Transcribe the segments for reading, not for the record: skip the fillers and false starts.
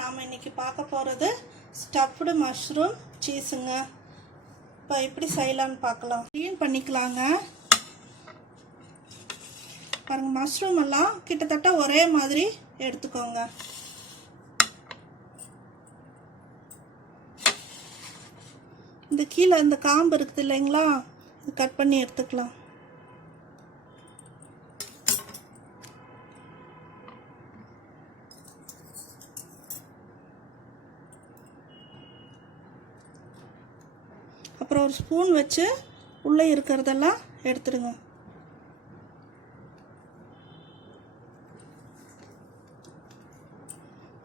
நாம் இன்றைக்கி பார்க்க போகிறது ஸ்டஃப்டு மஷ்ரூம் சீஸுங்க. இப்போ எப்படி செய்யலான்னு பார்க்கலாம். க்ளீன் பண்ணிக்கலாங்க. பாருங்கள், மஷ்ரூம் எல்லாம் கிட்டத்தட்ட ஒரே மாதிரி எடுத்துக்கோங்க. இந்த கீழே இந்த காம்பு இருக்குது இல்லைங்களா, இது கட் பண்ணி எடுத்துக்கலாம். அப்புறம் ஒரு ஸ்பூன் வச்சு உள்ளே இருக்கிறதெல்லாம் எடுத்துடுங்க.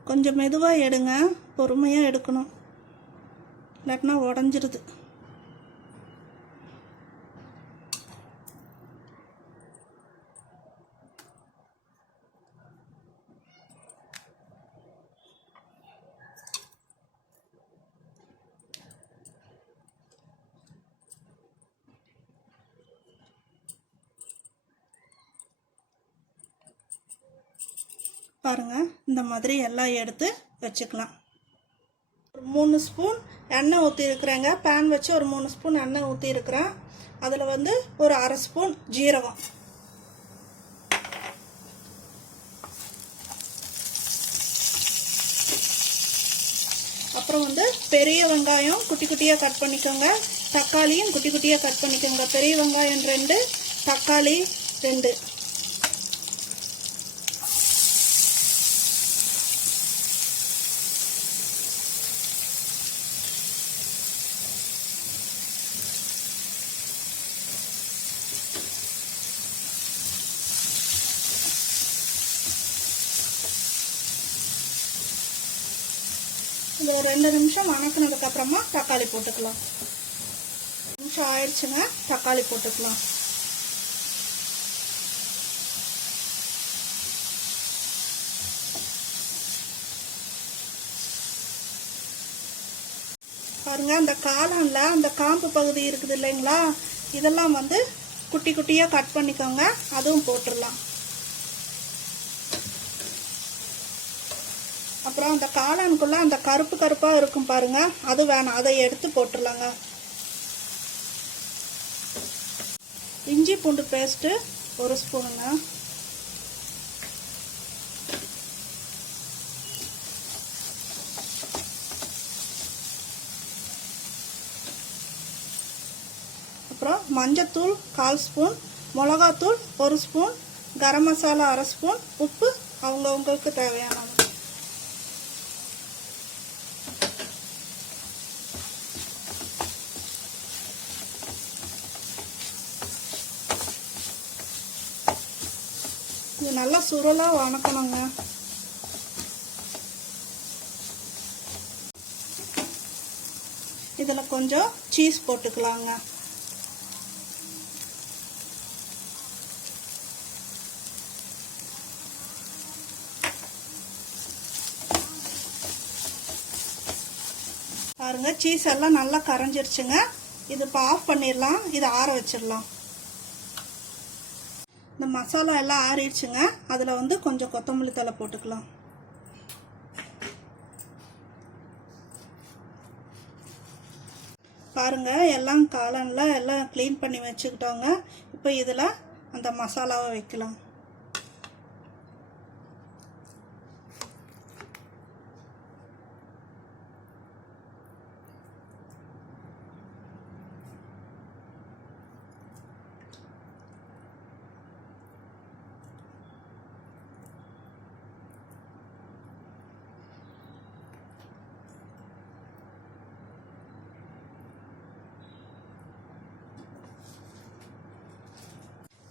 கொஞ்சம் மெதுவாக எடுங்க, பொறுமையாக எடுக்கணும், இல்லாட்டினா உடஞ்சிருது. பாருங்கள், இந்த மாதிரி எல்லாம் எடுத்து வச்சுக்கலாம். ஒரு 3 ஸ்பூன் எண்ணெய் ஊற்றிருக்கிறேங்க. பேன் வச்சு ஒரு 3 ஸ்பூன் எண்ணெய் ஊற்றிருக்கிறேன். அதில் வந்து ஒரு அரை ஸ்பூன் ஜீரகம், அப்புறம் வந்து பெரிய வெங்காயம் குட்டி குட்டியாக கட் பண்ணிக்கோங்க. தக்காளியும் குட்டி குட்டியாக கட் பண்ணிக்கோங்க. பெரிய வெங்காயம் 2, தக்காளி 2. இது ஒரு 2 நிமிஷம் வணக்கினதுக்கு அப்புறமா தக்காளி போட்டுக்கலாம். 2 நிமிஷம் ஆயிடுச்சுங்க, தக்காளி போட்டுக்கலாம். பாருங்க, அந்த காளான்ல அந்த காம்பு பகுதி இருக்குது இல்லைங்களா, இதெல்லாம் வந்து குட்டி குட்டியாக கட் பண்ணிக்கோங்க. அதுவும் போட்டுடலாம். அப்புறம் அந்த காளானுக்குள்ள அந்த கருப்பு கருப்பாக இருக்கும் பாருங்க, அது வேணாம், அதை எடுத்து போட்டுடலாங்க. இஞ்சி பூண்டு பேஸ்ட்டு 1 ஸ்பூனுங்க. அப்புறம் மஞ்சத்தூள் 1/4 ஸ்பூன், மிளகாத்தூள் 1 ஸ்பூன், கரம் மசாலா 1/2 ஸ்பூன், உப்பு அவங்கவுங்களுக்கு தேவையான. இது நல்லா சுருளாக வணக்கணுங்க. இதில் கொஞ்சம் சீஸ் போட்டுக்கலாங்க. பாருங்க, சீஸ் எல்லாம் நல்லா கரைஞ்சிருச்சுங்க. இது இப்போ ஆஃப் பண்ணிடலாம். இதை ஆற வச்சிடலாம். இந்த மசாலா எல்லாம் ஆறிடுச்சுங்க. அதில் வந்து கொஞ்சம் கொத்தமல்லி தழை போட்டுக்கலாம். பாருங்க, எல்லாம் காளான்ல எல்லாம் க்ளீன் பண்ணி வச்சுக்கிட்டோங்க. இப்போ இதில் அந்த மசாலாவை வைக்கலாம்.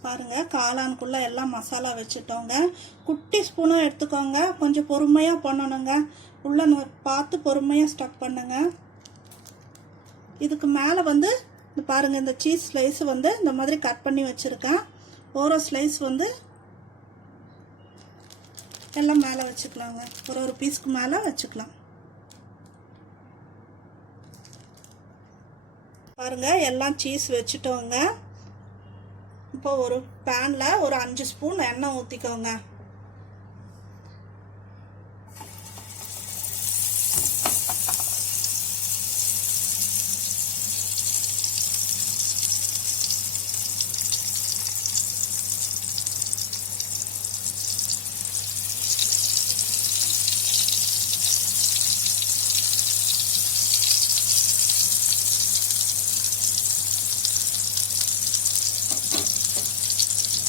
பாருங்க, காளானுக்குள்ளே எல்லாம் மசாலா வச்சுட்டோங்க. குட்டி ஸ்பூனும் எடுத்துக்கோங்க. கொஞ்சம் பொறுமையாக பண்ணணுங்க. உள்ளே பார்த்து பொறுமையாக ஸ்டஃப் பண்ணுங்க. இதுக்கு மேலே வந்து பாருங்கள், இந்த சீஸ் ஸ்லைஸ் வந்து இந்த மாதிரி கட் பண்ணி வச்சுருக்கேன். ஒரு ஸ்லைஸ் வந்து எல்லாம் மேலே வச்சுக்கலாங்க. ஒரு பீஸ்க்கு மேலே வச்சுக்கலாம். பாருங்க, எல்லாம் சீஸ் வச்சுட்டோங்க. இப்போ ஒரு பேனில் ஒரு 5 ஸ்பூன் எண்ணெய் ஊற்றிக்கோங்க.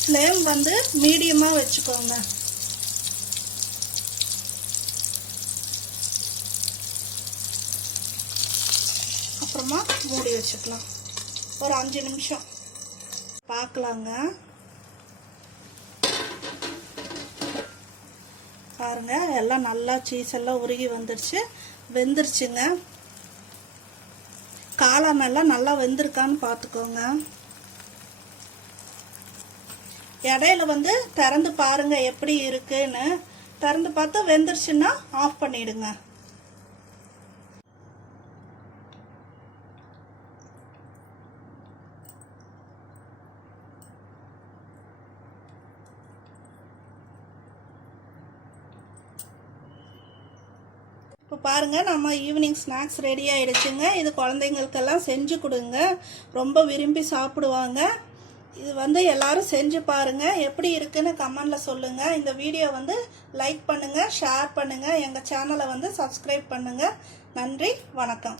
ஃப்ளேம் வந்து மீடியமாக வச்சுக்கோங்க. அப்புறமா மூடி வச்சுக்கலாம் ஒரு 5 நிமிஷம். பார்க்கலாங்க. பாருங்க, எல்லாம் நல்லா சீஸ் எல்லாம் உருகி வந்துடுச்சு, வெந்துருச்சுங்க. காளான் எல்லாம் நல்லா வெந்திருக்கான்னு பார்த்துக்கோங்க. இடையில வந்து திறந்து பாருங்க எப்படி இருக்குன்னு. திறந்து பார்த்து வெந்துருச்சுன்னா ஆஃப் பண்ணிடுங்க. இப்போ பாருங்கள், நம்ம ஈவினிங் ஸ்நாக்ஸ் ரெடி ஆகிடுச்சுங்க. இது குழந்தைங்களுக்கெல்லாம் செஞ்சு கொடுங்க, ரொம்ப விரும்பி சாப்பிடுவாங்க. இது வந்து எல்லாரும் செஞ்சு பாருங்கள், எப்படி இருக்குன்னு கமெண்டில் சொல்லுங்கள். இந்த வீடியோ வந்து லைக் பண்ணுங்கள், ஷேர் பண்ணுங்கள், எங்கள் சேனலை வந்து சப்ஸ்கிரைப் பண்ணுங்கள். நன்றி, வணக்கம்.